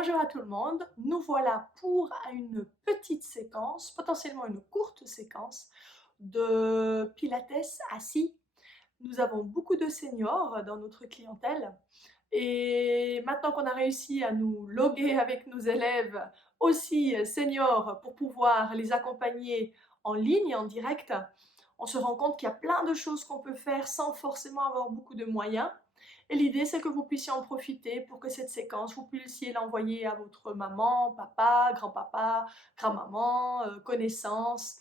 Bonjour à tout le monde, nous voilà pour une petite séquence, potentiellement une courte séquence de Pilates assis. Nous avons beaucoup de seniors dans notre clientèle et maintenant qu'on a réussi à nous loguer avec nos élèves aussi seniors pour pouvoir les accompagner en ligne, en direct, on se rend compte qu'il y a plein de choses qu'on peut faire sans forcément avoir beaucoup de moyens. Et l'idée, c'est que vous puissiez en profiter pour que cette séquence, vous puissiez l'envoyer à votre maman, papa, grand-papa, grand-maman, connaissances,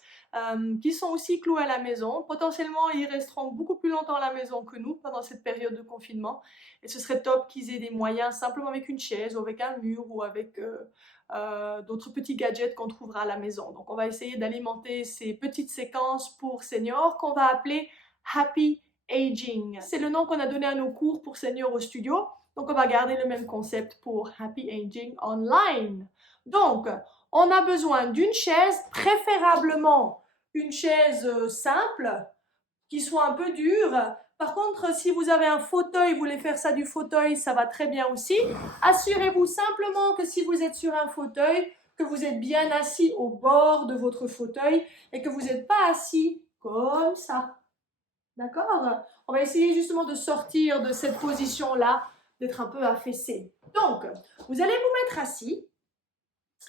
qui sont aussi cloués à la maison. Potentiellement, ils resteront beaucoup plus longtemps à la maison que nous pendant cette période de confinement. Et ce serait top qu'ils aient des moyens simplement avec une chaise ou avec un mur ou avec d'autres petits gadgets qu'on trouvera à la maison. Donc, on va essayer d'alimenter ces petites séquences pour seniors qu'on va appeler Happy Aging. C'est le nom qu'on a donné à nos cours pour seniors au studio. Donc, on va garder le même concept pour Happy Aging Online. Donc, on a besoin d'une chaise, préférablement une chaise simple, qui soit un peu dure. Par contre, si vous avez un fauteuil, vous voulez faire ça du fauteuil, ça va très bien aussi. Assurez-vous simplement que si vous êtes sur un fauteuil, que vous êtes bien assis au bord de votre fauteuil et que vous n'êtes pas assis comme ça. D'accord? On va essayer justement de sortir de cette position-là, d'être un peu affaissé. Donc, vous allez vous mettre assis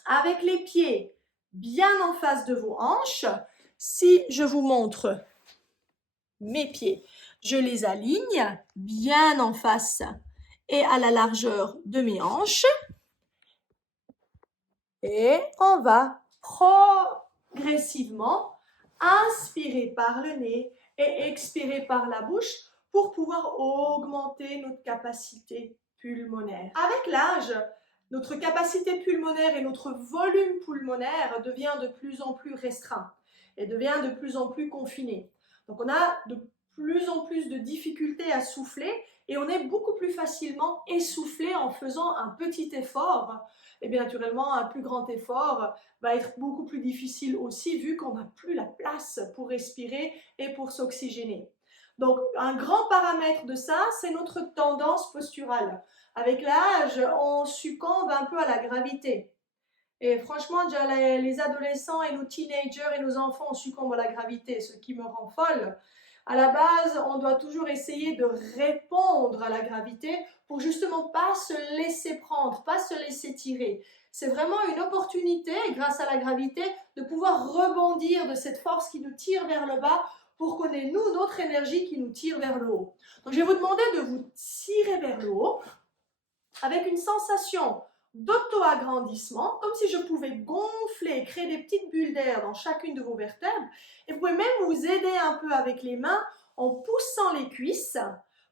avec les pieds bien en face de vos hanches. Si je vous montre mes pieds, je les aligne bien en face et à la largeur de mes hanches. Et on va progressivement inspirer par le nez et expirer par la bouche pour pouvoir augmenter notre capacité pulmonaire. Avec l'âge, notre capacité pulmonaire et notre volume pulmonaire devient de plus en plus restreint et devient de plus en plus confiné. Donc on a de plus en plus de difficultés à souffler et on est beaucoup plus facilement essoufflé en faisant un petit effort. Et bien naturellement, un plus grand effort va être beaucoup plus difficile aussi vu qu'on n'a plus la place pour respirer et pour s'oxygéner. Donc, un grand paramètre de ça, c'est notre tendance posturale. Avec l'âge, on succombe un peu à la gravité. Et franchement, déjà les adolescents et nos teenagers et nos enfants succombent à la gravité, ce qui me rend folle. À la base, on doit toujours essayer de répondre à la gravité pour justement pas se laisser prendre, pas se laisser tirer. C'est vraiment une opportunité, grâce à la gravité, de pouvoir rebondir de cette force qui nous tire vers le bas pour qu'on ait, nous, notre énergie qui nous tire vers le haut. Donc, je vais vous demander de vous tirer vers le haut avec une sensation d'auto-agrandissement, comme si je pouvais gonfler, créer des petites bulles d'air dans chacune de vos vertèbres. Et vous pouvez même vous aider un peu avec les mains en poussant les cuisses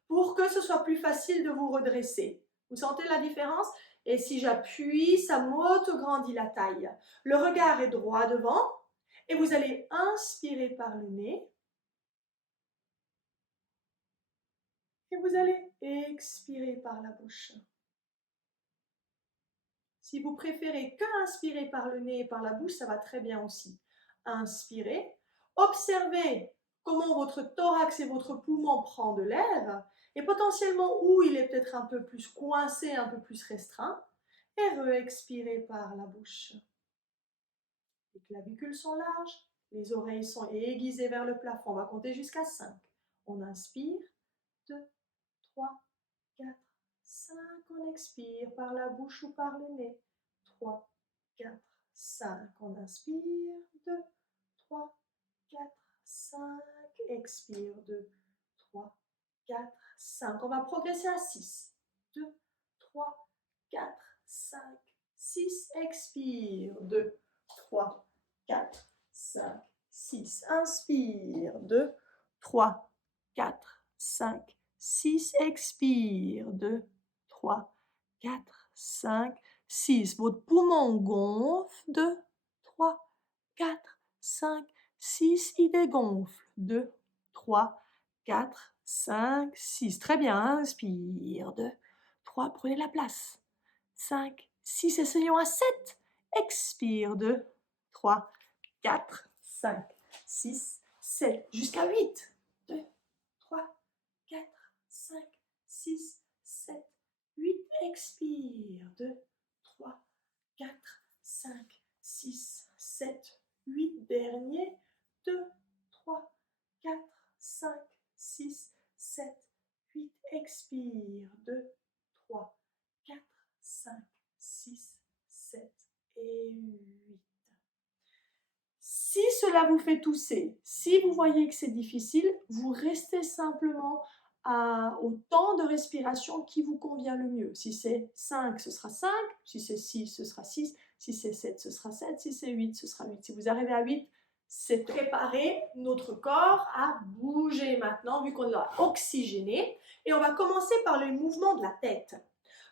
pour que ce soit plus facile de vous redresser. Vous sentez la différence? Et si j'appuie, ça m'auto-grandit la taille. Le regard est droit devant et vous allez inspirer par le nez et vous allez expirer par la bouche. Si vous préférez que inspirer par le nez et par la bouche, ça va très bien aussi. Inspirez, observez comment votre thorax et votre poumon prend de l'air et potentiellement où il est peut-être un peu plus coincé, un peu plus restreint. Et re-expirez par la bouche. Les clavicules sont larges, les oreilles sont aiguisées vers le plafond. On va compter jusqu'à 5. On inspire, 2, 3, 4, 5. On expire par la bouche ou par le nez. 3, 4, 5. On inspire. 2, 3, 4, 5. Expire. 2, 3, 4, 5. On va progresser à 6. 2, 3, 4, 5, 6. Expire. 2, 3, 4, 5, 6. Inspire. 2, 3, 4, 5, 6. Expire. 2, 3, 4, 5, 6. Votre poumon gonfle. 2, 3, 4, 5, 6. Il dégonfle. 2, 3, 4, 5, 6. Très bien. Inspire. 2, 3. Prenez la place. 5, 6. Essayons à 7. Expire. 2, 3, 4, 5, 6, 7. Jusqu'à 8. 2, 3, 4, 5, 6, 7, 8. Expire. 2, 3, 5, 6, 7, 8. Dernier. 2, 3, 4, 5, 6, 7, 8. Expire. 2, 3, 4, 5, 6, 7 et 8. Si cela vous fait tousser, si vous voyez que c'est difficile, vous restez simplement au temps de respiration qui vous convient le mieux. Si c'est 5, ce sera 5. Si c'est 6, ce sera 6. Si c'est 7, ce sera 7. Si c'est 8, ce sera 8. Si vous arrivez à 8, c'est préparer notre corps à bouger maintenant, vu qu'on l'a oxygéné. Et on va commencer par le mouvement de la tête.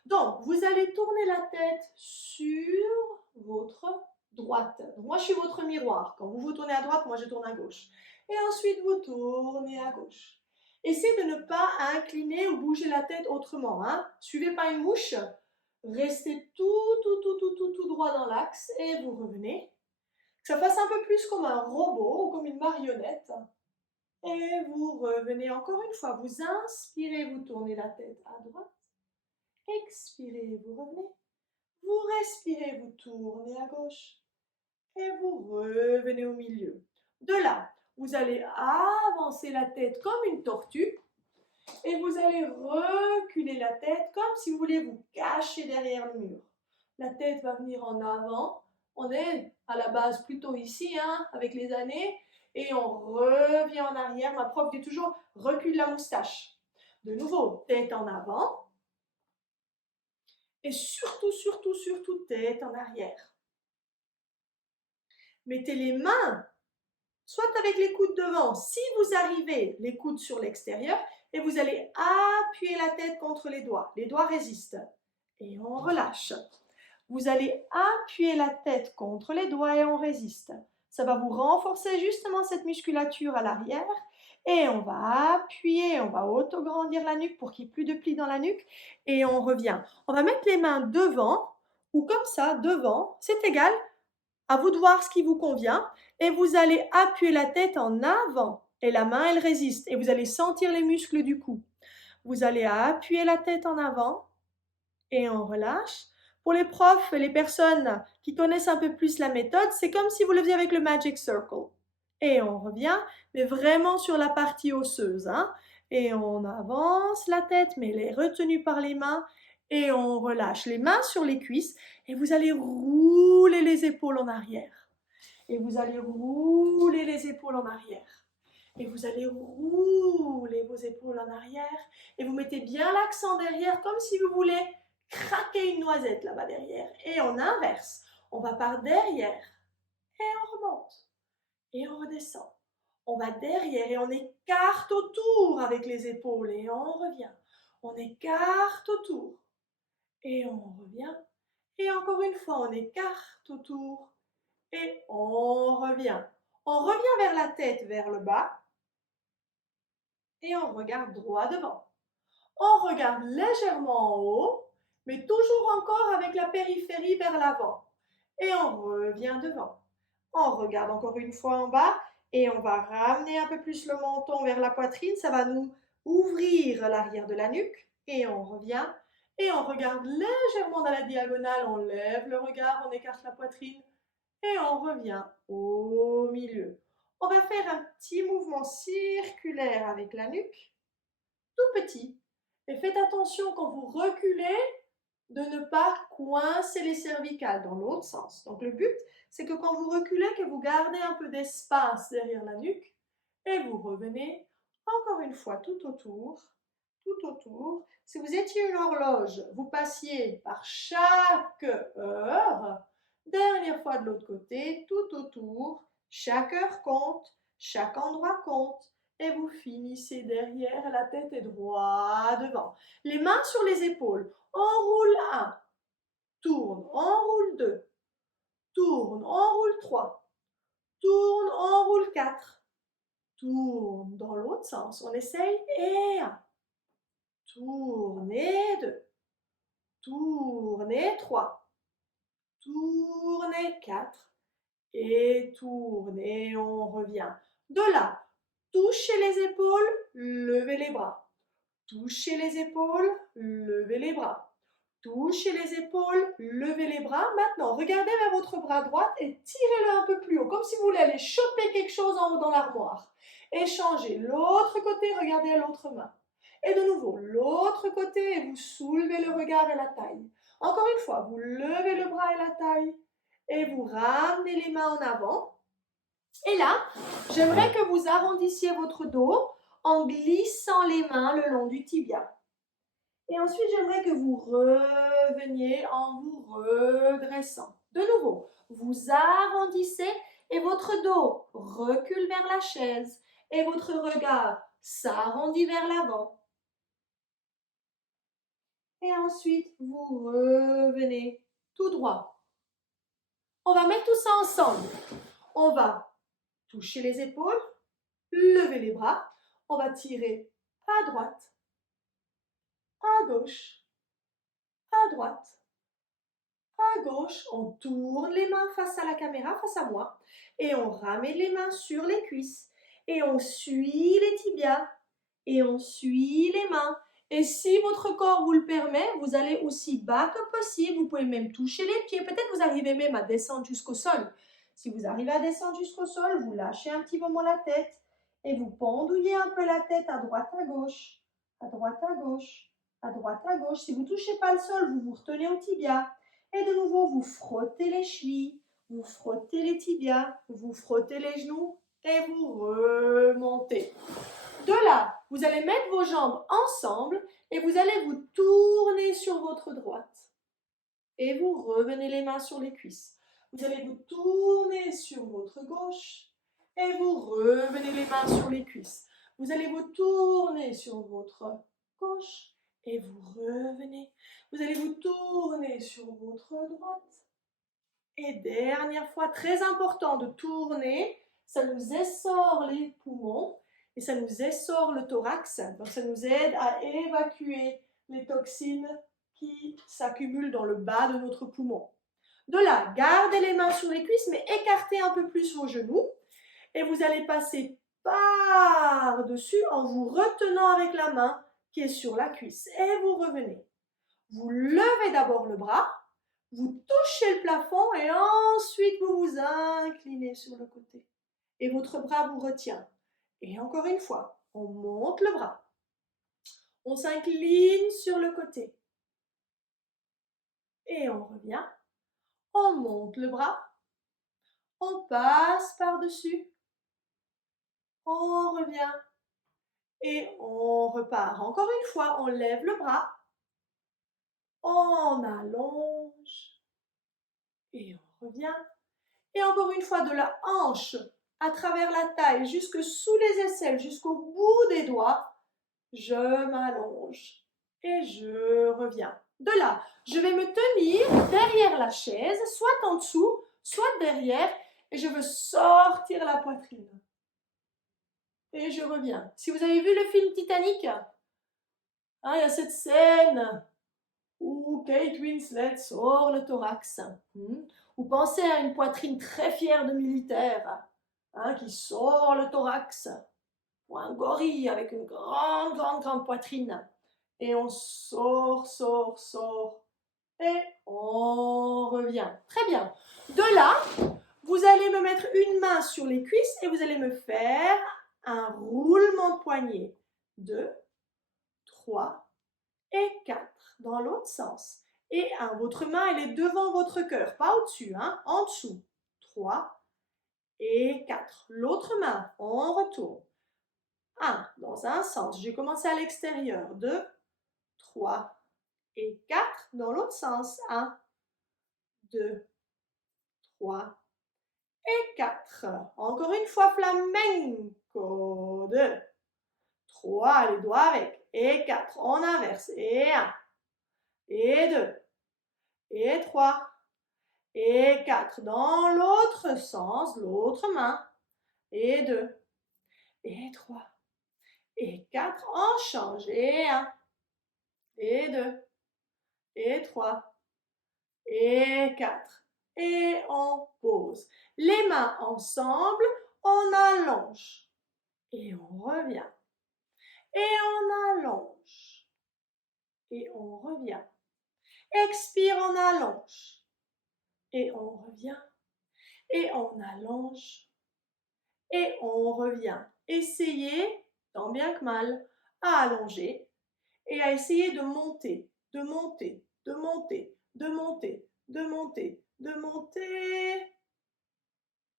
Donc, vous allez tourner la tête sur votre droite. Donc, moi, je suis votre miroir. Quand vous vous tournez à droite, moi, je tourne à gauche. Et ensuite, vous tournez à gauche. Essayez de ne pas incliner ou bouger la tête autrement. Suivez pas une mouche. Restez tout droit dans l'axe et vous revenez. Que ça fasse un peu plus comme un robot ou comme une marionnette. Et vous revenez encore une fois. Vous inspirez, vous tournez la tête à droite. Expirez, vous revenez. Vous respirez, vous tournez à gauche. Et vous revenez au milieu. De là, vous allez avancer la tête comme une tortue. Et vous allez reculer la tête comme si vous vouliez vous cacher derrière le mur. La tête va venir en avant. On est à la base plutôt ici, avec les années. Et on revient en arrière. Ma prof dit toujours, recule la moustache. De nouveau, tête en avant. Et surtout, tête en arrière. Mettez les mains, soit avec les coudes devant, si vous arrivez, les coudes sur l'extérieur, et vous allez appuyer la tête contre les doigts. Les doigts résistent. Et on relâche. Vous allez appuyer la tête contre les doigts et on résiste. Ça va vous renforcer justement cette musculature à l'arrière. Et on va appuyer, on va auto-grandir la nuque pour qu'il n'y ait plus de plis dans la nuque. Et on revient. On va mettre les mains devant ou comme ça, devant. C'est égal. À vous de voir ce qui vous convient. Et vous allez appuyer la tête en avant. Et la main, elle résiste. Et vous allez sentir les muscles du cou. Vous allez appuyer la tête en avant. Et on relâche. Pour les profs et les personnes qui connaissent un peu plus la méthode, c'est comme si vous le faisiez avec le Magic Circle. Et on revient, mais vraiment sur la partie osseuse. Et on avance la tête, mais elle est retenue par les mains. Et on relâche les mains sur les cuisses. Et vous allez rouler les épaules en arrière. Et vous allez rouler les épaules en arrière. Et vous allez rouler vos épaules en arrière. Et vous mettez bien l'accent derrière, comme si vous voulez craquer une noisette là-bas derrière. Et on inverse. On va par derrière. Et on remonte. Et on redescend. On va derrière et on écarte autour avec les épaules. Et on revient. On écarte autour. Et on revient. Et encore une fois, on écarte autour. Et on revient. On revient vers la tête, vers le bas. Et on regarde droit devant. On regarde légèrement en haut, mais toujours encore avec la périphérie vers l'avant. Et on revient devant. On regarde encore une fois en bas et on va ramener un peu plus le menton vers la poitrine. Ça va nous ouvrir l'arrière de la nuque. Et on revient. Et on regarde légèrement dans la diagonale. On lève le regard, on écarte la poitrine. Et on revient au milieu. On va faire un petit mouvement circulaire avec la nuque, tout petit. Et faites attention quand vous reculez de ne pas coincer les cervicales dans l'autre sens. Donc le but, c'est que quand vous reculez, que vous gardez un peu d'espace derrière la nuque et vous revenez encore une fois tout autour, tout autour. Si vous étiez une horloge, vous passiez par chaque heure. Dernière fois de l'autre côté, tout autour. Chaque heure compte, chaque endroit compte. Et vous finissez derrière, la tête est droite devant. Les mains sur les épaules. Enroule 1, tourne, enroule 2, tourne, enroule 3, tourne, enroule 4, tourne dans l'autre sens. On essaye et 1, tourne et 2, tourne et 3, tourne et 4 et tourne et on revient. De là, touchez les épaules, levez les bras. Touchez les épaules, levez les bras. touchez les épaules, levez les bras. Maintenant, regardez vers votre bras droit et tirez-le un peu plus haut, comme si vous voulez aller choper quelque chose en haut dans l'armoire. Et changez l'autre côté, regardez à l'autre main. Et de nouveau, l'autre côté, et vous soulevez le regard et la taille. Encore une fois, vous levez le bras et la taille, et vous ramenez les mains en avant. Et là, j'aimerais que vous arrondissiez votre dos en glissant les mains le long du tibia. Et ensuite, j'aimerais que vous reveniez en vous redressant. De nouveau, vous arrondissez et votre dos recule vers la chaise et votre regard s'arrondit vers l'avant. Et ensuite, vous revenez tout droit. On va mettre tout ça ensemble. On va toucher les épaules, lever les bras. On va tirer à droite, à gauche, à droite, à gauche. On tourne les mains face à la caméra, face à moi. Et on ramène les mains sur les cuisses. Et on suit les tibias. Et on suit les mains. Et si votre corps vous le permet, vous allez aussi bas que possible. Vous pouvez même toucher les pieds. Peut-être vous arrivez même à descendre jusqu'au sol. Si vous arrivez à descendre jusqu'au sol, vous lâchez un petit moment la tête. Et vous pendouillez un peu la tête à droite, à gauche. À droite, à gauche. À droite, à gauche. Si vous ne touchez pas le sol, vous vous retenez au tibia. Et de nouveau, vous frottez les chevilles. Vous frottez les tibias. Vous frottez les genoux. Et vous remontez. De là, vous allez mettre vos jambes ensemble et vous allez vous tourner sur votre droite. Et vous revenez les mains sur les cuisses. Vous allez vous tourner sur votre gauche et vous revenez les mains sur les cuisses. Vous allez vous tourner sur votre gauche et vous revenez. Vous allez vous tourner sur votre droite. Et dernière fois, très important de tourner, ça nous essore les poumons. Et ça nous essore le thorax, donc ça nous aide à évacuer les toxines qui s'accumulent dans le bas de notre poumon. De là, gardez les mains sur les cuisses, mais écartez un peu plus vos genoux. Et vous allez passer par-dessus en vous retenant avec la main qui est sur la cuisse. Et vous revenez. Vous levez d'abord le bras, vous touchez le plafond et ensuite vous vous inclinez sur le côté. Et votre bras vous retient. Et encore une fois, on monte le bras. On s'incline sur le côté. Et on revient. On monte le bras. On passe par-dessus. On revient. Et on repart. Encore une fois, on lève le bras. On allonge. Et on revient. Et encore une fois, de la hanche à travers la taille, jusque sous les aisselles, jusqu'au bout des doigts, je m'allonge et je reviens. De là, je vais me tenir derrière la chaise, soit en dessous, soit derrière, et je veux sortir la poitrine. Et je reviens. Si vous avez vu le film Titanic, il y a cette scène où Kate Winslet sort le thorax. Vous pensez à une poitrine très fière de militaire, qui sort le thorax, ou un gorille avec une grande poitrine. Et on sort, et on revient. Très bien. De là, vous allez me mettre une main sur les cuisses et vous allez me faire un roulement de poignet. 2, 3 et 4 dans l'autre sens. Et votre main, elle est devant votre cœur, pas au-dessus, en dessous. 3 et 4. L'autre main, on retourne. 1 dans un sens. J'ai commencé à l'extérieur. 2, 3 et 4 dans l'autre sens. 1, 2, 3 et 4. Encore une fois, flamenco. 2, 3, les doigts avec. Et 4, on inverse. Et 1, et 2, et 3, et 4. Dans l'autre sens, l'autre main. Et 2, et 3, et 4. On change. Et 1, et 2, et 3, et 4. Et on pose. Les mains ensemble, on allonge. Et on revient. Et on allonge. Et on revient. Expire, on allonge. Et on revient. Et on allonge. Et on revient. Essayez, tant bien que mal, à allonger et à essayer de monter, de monter, de monter, de monter, de monter, de monter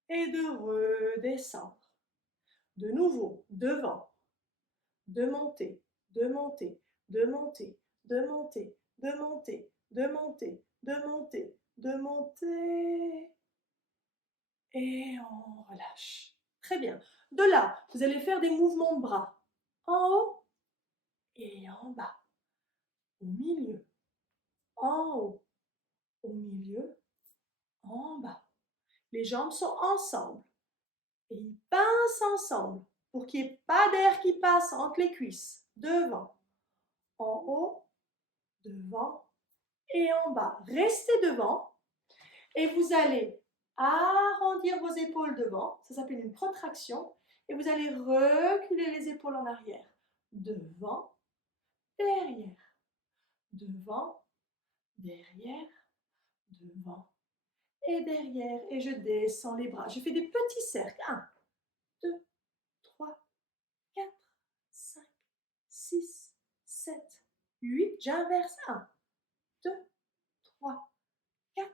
et de redescendre. De nouveau, devant, de monter, de monter, de monter, de monter, de monter, de monter, de monter, de monter. Et on relâche. Très bien. De là, vous allez faire des mouvements de bras. En haut et en bas. Au milieu. En haut. Au milieu. En bas. Les jambes sont ensemble. Et ils pincent ensemble pour qu'il n'y ait pas d'air qui passe entre les cuisses. Devant. En haut. Devant. Et en bas. Restez devant. Et vous allez arrondir vos épaules devant. Ça s'appelle une protraction. Et vous allez reculer les épaules en arrière. Devant, derrière, devant, derrière, devant et derrière. Et je descends les bras. Je fais des petits cercles. 1, 2, 3, 4, 5, 6, 7, 8. J'inverse. 1, 2, 3, 4,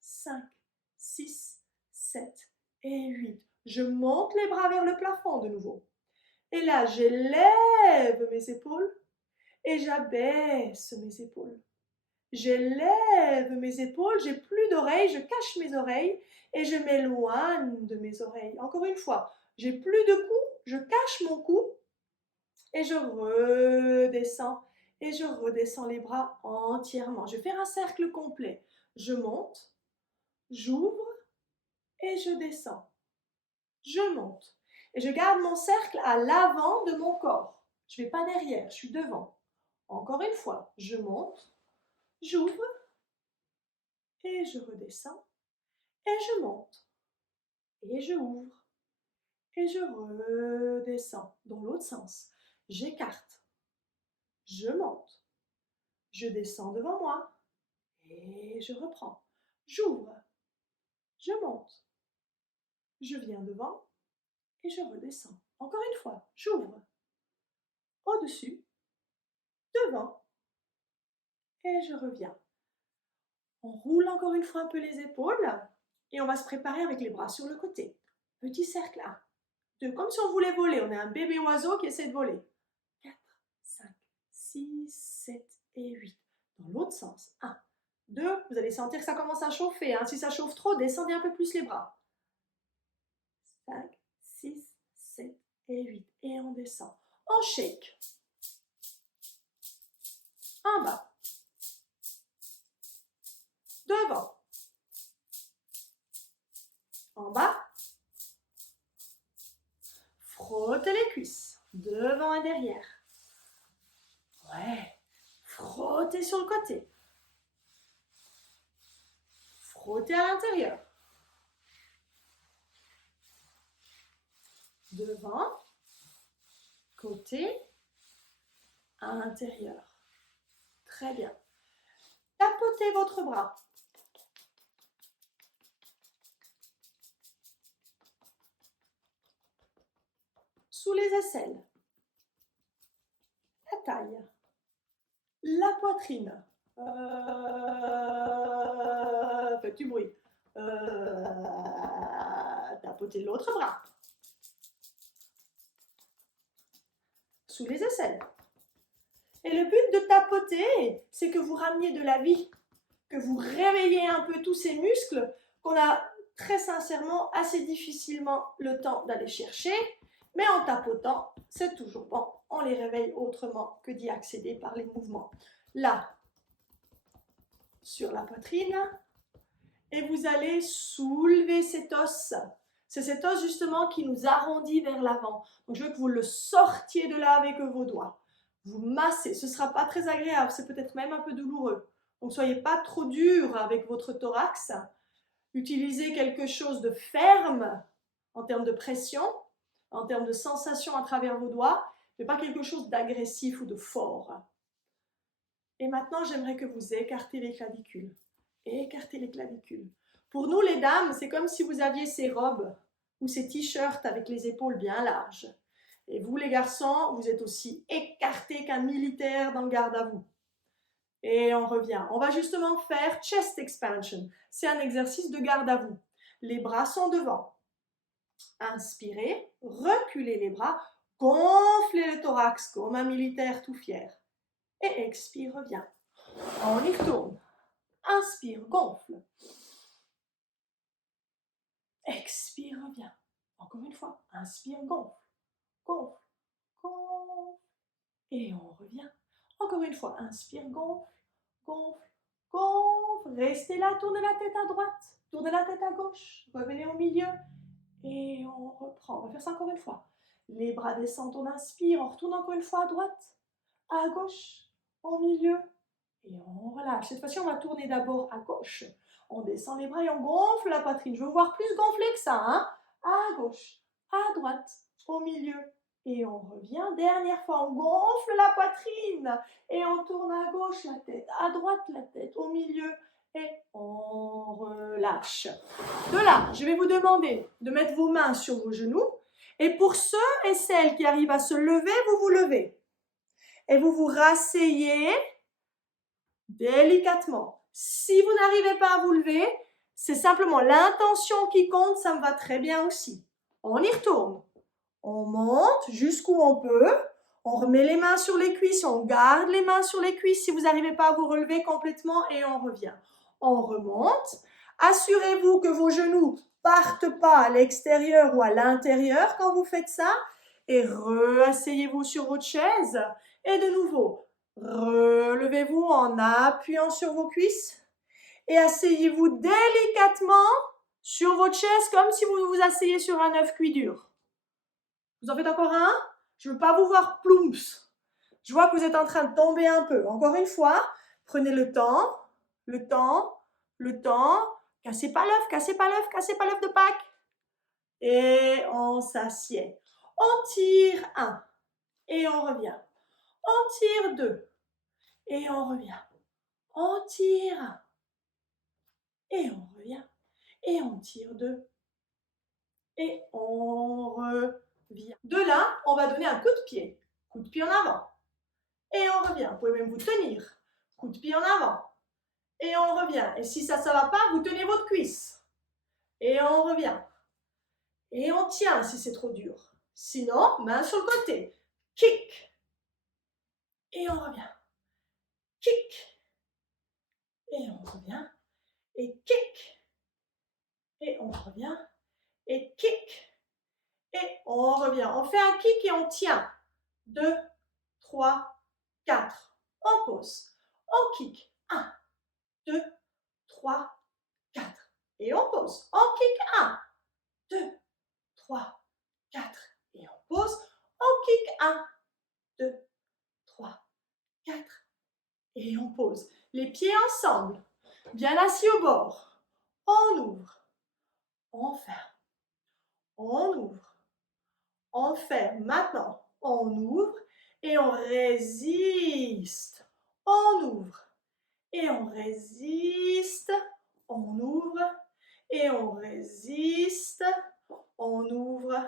5, 6, 7 et 8. Je monte les bras vers le plafond de nouveau. Et là, j'élève mes épaules et j'abaisse mes épaules. J'élève mes épaules, j'ai plus d'oreilles, je cache mes oreilles et je m'éloigne de mes oreilles. Encore une fois, j'ai plus de cou, je cache mon cou et je redescends. Et je redescends les bras entièrement. Je vais faire un cercle complet. Je monte, j'ouvre et je descends. Je monte. Et je garde mon cercle à l'avant de mon corps. Je ne vais pas derrière, je suis devant. Encore une fois, je monte, j'ouvre et je redescends. Et je monte. Et je ouvre. Et je redescends dans l'autre sens. J'écarte. Je monte. Je descends devant moi. Et je reprends. J'ouvre. Je monte. Je viens devant. Et je redescends. Encore une fois, j'ouvre. Au-dessus. Devant. Et je reviens. On roule encore une fois un peu les épaules. Et on va se préparer avec les bras sur le côté. Petit cercle 1. 2. Comme si on voulait voler. On est un bébé oiseau qui essaie de voler. 4, 5, 6, 7 et 8. Dans l'autre sens. 1, 2. Vous allez sentir que ça commence à chauffer. Si ça chauffe trop, descendez un peu plus les bras. 5, 6, 7 et 8. Et on descend. On shake. En bas. Devant. En bas. Frottez les cuisses. Devant et derrière. Ouais. Frottez sur le côté. Frottez à l'intérieur. Devant. Côté. À l'intérieur. Très bien. Tapotez votre bras. Sous les aisselles. La taille. La poitrine. Faites du bruit. Tapotez l'autre bras. Sous les aisselles. Et le but de tapoter, c'est que vous rameniez de la vie, que vous réveillez un peu tous ces muscles qu'on a très sincèrement assez difficilement le temps d'aller chercher, mais en tapotant, c'est toujours bon, on les réveille autrement que d'y accéder par les mouvements. Là, sur la poitrine, et vous allez soulever cet os. C'est cet os justement qui nous arrondit vers l'avant. Donc je veux que vous le sortiez de là avec vos doigts. Vous massez, ce ne sera pas très agréable, c'est peut-être même un peu douloureux. Donc soyez pas trop dur avec votre thorax. Utilisez quelque chose de ferme en termes de pression, en termes de sensation à travers vos doigts, mais pas quelque chose d'agressif ou de fort. Et maintenant, j'aimerais que vous écartez les clavicules. Écartez les clavicules. Pour nous, les dames, c'est comme si vous aviez ces robes ou ces t-shirts avec les épaules bien larges. Et vous, les garçons, vous êtes aussi écartés qu'un militaire dans le garde à vous. Et on revient. On va justement faire chest expansion. C'est un exercice de garde à vous. Les bras sont devant. Inspirez, reculez les bras, gonflez le thorax comme un militaire tout fier. Et expire, reviens. On y retourne. Inspire, gonfle. Expire, reviens. Encore une fois. Inspire, gonfle. Gonfle, gonfle. Et on revient. Encore une fois. Inspire, gonfle, gonfle, gonfle. Restez là, tournez la tête à droite. Tournez la tête à gauche. Revenez au milieu. Et on reprend. On va faire ça encore une fois. Les bras descendent, on inspire. On retourne encore une fois à droite, à gauche, au milieu. Et on relâche. Cette fois-ci, on va tourner d'abord à gauche. On descend les bras et on gonfle la poitrine. Je veux voir plus gonflé que ça. Hein? À gauche, à droite, au milieu. Et on revient. Dernière fois, on gonfle la poitrine. Et on tourne à gauche la tête, à droite la tête, au milieu. Et on relâche. De là, je vais vous demander de mettre vos mains sur vos genoux. Et pour ceux et celles qui arrivent à se lever, vous vous levez. Et vous vous rasseyez délicatement. Si vous n'arrivez pas à vous lever, c'est simplement l'intention qui compte, ça me va très bien aussi. On y retourne. On monte jusqu'où on peut. On remet les mains sur les cuisses, on garde les mains sur les cuisses si vous n'arrivez pas à vous relever complètement et on revient. On remonte. Assurez-vous que vos genoux partent pas à l'extérieur ou à l'intérieur quand vous faites ça. Et asseyez-vous sur votre chaise. Et de nouveau, relevez-vous en appuyant sur vos cuisses. Et asseyez-vous délicatement sur votre chaise comme si vous vous asseyez sur un œuf cuit dur. Vous en faites encore un? Je ne veux pas vous voir plumps. Je vois que vous êtes en train de tomber un peu. Encore une fois, prenez le temps, le temps, le temps. Cassez pas l'œuf, cassez pas l'œuf, cassez pas l'œuf de Pâques. Et on s'assied. On tire un. Et on revient. On tire deux. Et on revient. On tire un. Et on revient. Et on tire deux. Et on revient. De là, on va donner un coup de pied. Coup de pied en avant. Et on revient. Vous pouvez même vous tenir. Coup de pied en avant. Et on revient. Et si ça ne va pas, vous tenez votre cuisse. Et on revient. Et on tient si c'est trop dur. Sinon, main sur le côté. Kick. Et on revient. Kick. Et on revient. Et kick. Et on revient. Et kick. Et on revient. On fait un kick et on tient. 2, 3, 4. On pose. On kick. 1, 2, 3, 4. Et on pose. On kick. 1, 2, 3, 4. Et on pose. On kick. 1, 2, 3, 4. Et on pose. Les pieds ensemble. Bien assis au bord. On ouvre. On ferme. On ouvre. On ferme. Maintenant, on ouvre et on résiste. On ouvre et on résiste. On ouvre et on résiste. On ouvre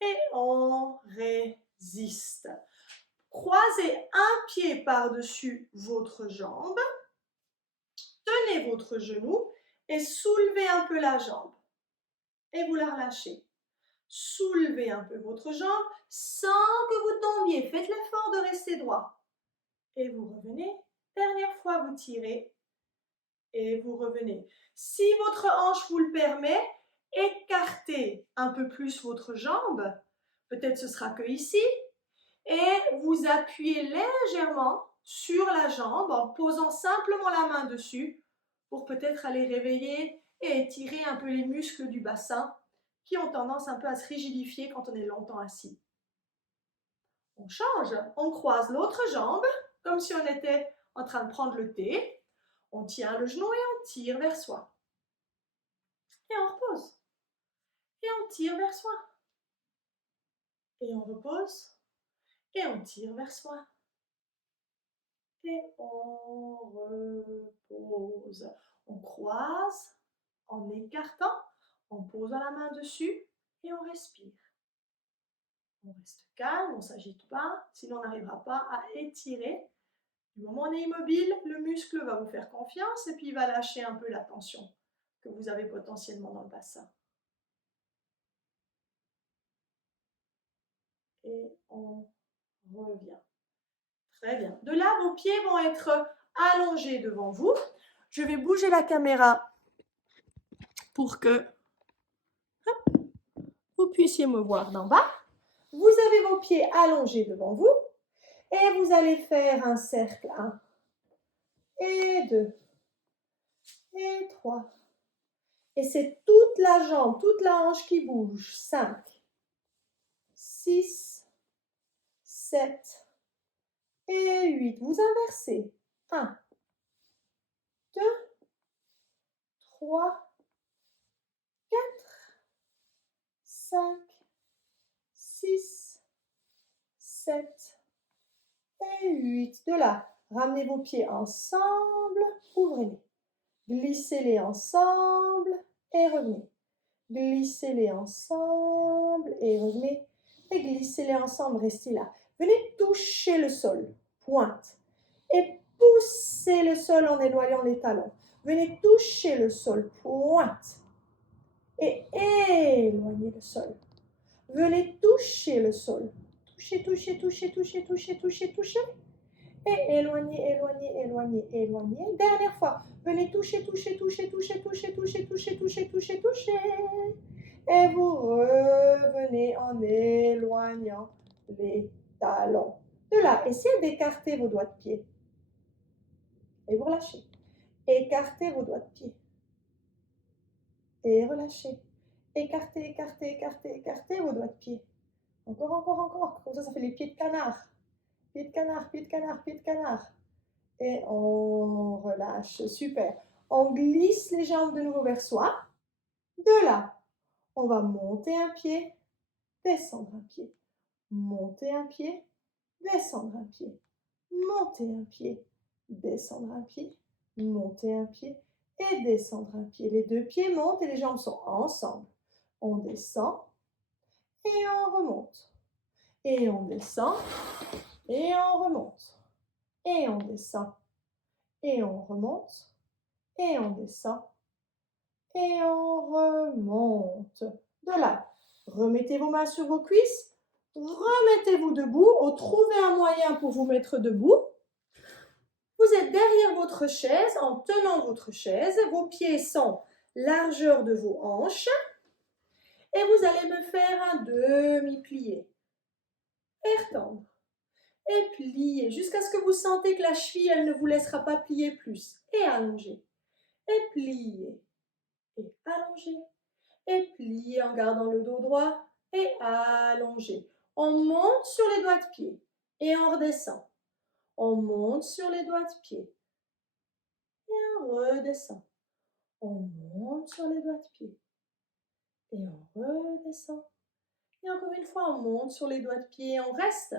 et on résiste. Croisez un pied par-dessus votre jambe. Tenez votre genou et soulevez un peu la jambe. Et vous la relâchez. Soulevez un peu votre jambe sans que vous tombiez. Faites l'effort de rester droit. Et vous revenez. Dernière fois, vous tirez. Et vous revenez. Si votre hanche vous le permet, écartez un peu plus votre jambe. Peut-être ce sera que ici. Et vous appuyez légèrement sur la jambe en posant simplement la main dessus pour peut-être aller réveiller et étirer un peu les muscles du bassin qui ont tendance un peu à se rigidifier quand on est longtemps assis. On change, on croise l'autre jambe comme si on était en train de prendre le thé. On tient le genou et on tire vers soi. Et on repose. Et on tire vers soi. Et on repose. Et on tire vers soi. Et on repose. On croise en écartant, en posant la main dessus et on respire. On reste calme, on ne s'agite pas, sinon on n'arrivera pas à étirer. Du moment où on est immobile, le muscle va vous faire confiance et puis il va lâcher un peu la tension que vous avez potentiellement dans le bassin. Et on revient. Très bien. De là, vos pieds vont être allongés devant vous. Je vais bouger la caméra pour que vous puissiez me voir d'en bas. Vous avez vos pieds allongés devant vous et vous allez faire un cercle 1 et 2 et 3. Et c'est toute la jambe, toute la hanche qui bouge. 5, 6, 7 et 8. Vous inversez. 1, 2, 3, 4, 5, 6, 7 et 8. De là, ramenez vos pieds ensemble, ouvrez-les. Glissez-les ensemble et revenez. Glissez-les ensemble et revenez. Et glissez-les ensemble, restez là. Venez toucher le sol, pointe. Et poussez le sol en éloignant les talons. Venez toucher le sol, pointe. Et éloignez le sol. Venez toucher le sol. Touchez, touchez, touchez, touchez, touchez, touchez, touchez. Et éloignez, éloignez, éloignez, éloignez. Dernière fois. Venez toucher, toucher, toucher, toucher, toucher, toucher, toucher, toucher, toucher, toucher. Et vous revenez en éloignant les talons. De là, essayez d'écarter vos doigts de pied. Et vous relâchez. Écartez vos doigts de pied. Et relâchez. Écartez, écartez, écartez, écartez vos doigts de pied. Encore, encore, encore. Comme ça fait les pieds de canard. Pieds de canard, pieds de canard, pieds de canard. Et on relâche. Super. On glisse les jambes de nouveau vers soi. De là, on va monter un pied, descendre un pied. Monter un pied, descendre un pied. Monter un pied, descendre un pied. Monter un pied et descendre un pied. Les deux pieds montent et les jambes sont ensemble. On descend et on remonte. Et on descend et on remonte. Et on descend et on remonte. Et on descend et on remonte. De là, remettez vos mains sur vos cuisses, remettez-vous debout, ou trouvez un moyen pour vous mettre debout. Vous êtes derrière votre chaise en tenant votre chaise, vos pieds sont largeur de vos hanches et vous allez me faire un demi-plié. Et retendre. Et plier jusqu'à ce que vous sentez que la cheville, elle ne vous laissera pas plier plus. Et allonger. Et plier. Et allonger. Et plier en gardant le dos droit. Et allonger. On monte sur les doigts de pied. Et on redescend. On monte sur les doigts de pied. Et on redescend. On monte sur les doigts de pied. Et on redescend. Et encore une fois, on monte sur les doigts de pied et on reste.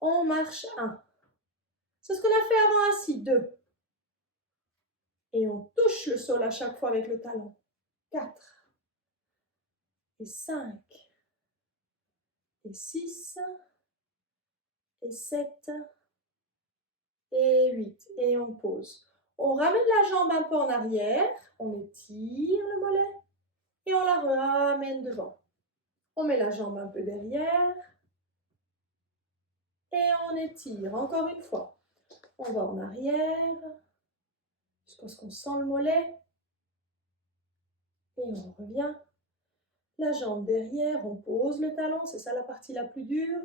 On marche 1. C'est ce qu'on a fait avant assis, 2. Et on touche le sol à chaque fois avec le talon. 4. Et 5. Et 6. Et 7. Et 8. Et on pose. On ramène la jambe un peu en arrière. On étire le mollet. Et on la ramène devant. On met la jambe un peu derrière. Et on étire. Encore une fois. On va en arrière. Jusqu'à ce qu'on sent le mollet. Et on revient. La jambe derrière, on pose le talon. C'est ça la partie la plus dure.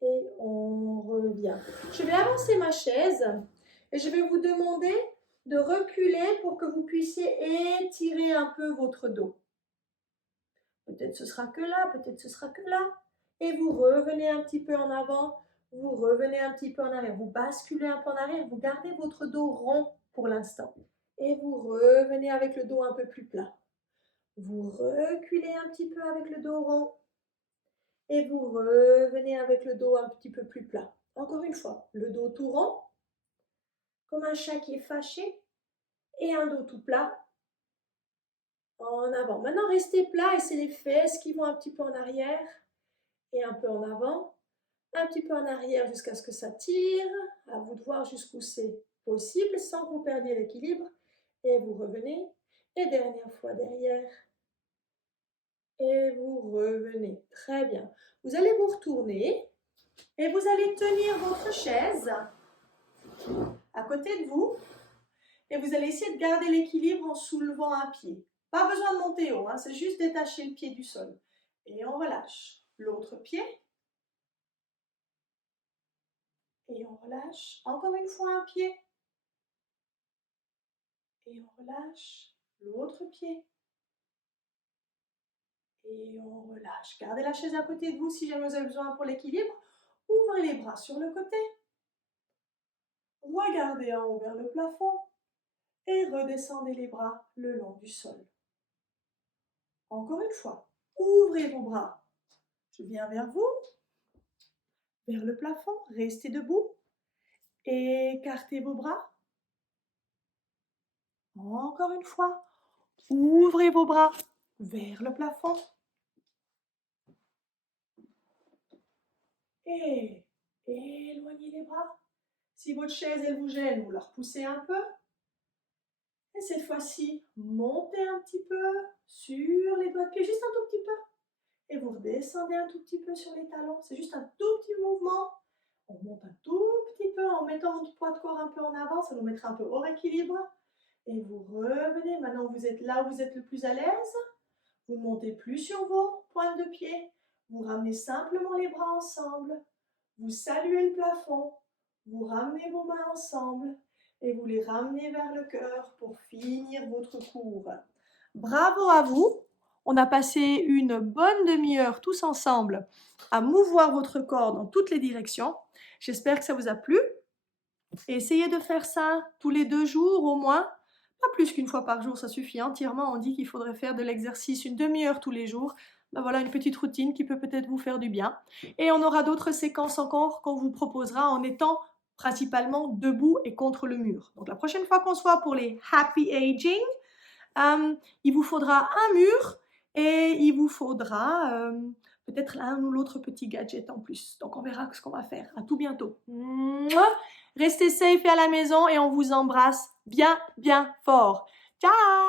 Et on revient. Je vais avancer ma chaise et je vais vous demander de reculer pour que vous puissiez étirer un peu votre dos. Peut-être ce sera que là, peut-être ce sera que là. Et vous revenez un petit peu en avant, vous revenez un petit peu en arrière, vous basculez un peu en arrière, vous gardez votre dos rond pour l'instant. Et vous revenez avec le dos un peu plus plat. Vous reculez un petit peu avec le dos rond. Et vous revenez avec le dos un petit peu plus plat. Encore une fois, le dos tout rond, comme un chat qui est fâché, et un dos tout plat, en avant. Maintenant, restez plat et c'est les fesses qui vont un petit peu en arrière et un peu en avant, un petit peu en arrière jusqu'à ce que ça tire. À vous de voir jusqu'où c'est possible sans que vous perdiez l'équilibre. Et vous revenez. Et dernière fois derrière. Et vous revenez. Très bien. Vous allez vous retourner et vous allez tenir votre chaise à côté de vous. Et vous allez essayer de garder l'équilibre en soulevant un pied. Pas besoin de monter haut, hein, c'est juste détacher le pied du sol. Et on relâche l'autre pied. Et on relâche encore une fois un pied. Et on relâche l'autre pied. Et on relâche. Gardez la chaise à côté de vous si jamais vous avez besoin pour l'équilibre. Ouvrez les bras sur le côté. Regardez en haut vers le plafond. Et redescendez les bras le long du sol. Encore une fois, ouvrez vos bras. Je viens vers vous, vers le plafond. Restez debout. Écartez vos bras. Encore une fois, ouvrez vos bras vers le plafond. Et éloignez les bras. Si votre chaise elle vous gêne, vous la repoussez un peu. Et cette fois-ci, montez un petit peu sur les doigts de pied, juste un tout petit peu. Et vous redescendez un tout petit peu sur les talons. C'est juste un tout petit mouvement. On monte un tout petit peu en mettant votre poids de corps un peu en avant. Ça nous mettra un peu hors équilibre. Et vous revenez. Maintenant, vous êtes là où vous êtes le plus à l'aise. Vous ne montez plus sur vos pointes de pied. Vous ramenez simplement les bras ensemble. Vous saluez le plafond. Vous ramenez vos mains ensemble. Et vous les ramenez vers le cœur pour finir votre cours. Bravo à vous. On a passé une bonne demi-heure tous ensemble à mouvoir votre corps dans toutes les directions. J'espère que ça vous a plu. Et essayez de faire ça tous les 2 jours au moins. Pas plus qu'une fois par jour, ça suffit entièrement. On dit qu'il faudrait faire de l'exercice une demi-heure tous les jours. Ben voilà une petite routine qui peut peut-être vous faire du bien. Et on aura d'autres séquences encore qu'on vous proposera en étant principalement debout et contre le mur. Donc la prochaine fois qu'on soit pour les Happy Aging, il vous faudra un mur et il vous faudra peut-être l'un ou l'autre petit gadget en plus. Donc on verra ce qu'on va faire. À tout bientôt. Restez safe et à la maison et on vous embrasse bien, bien fort. Ciao!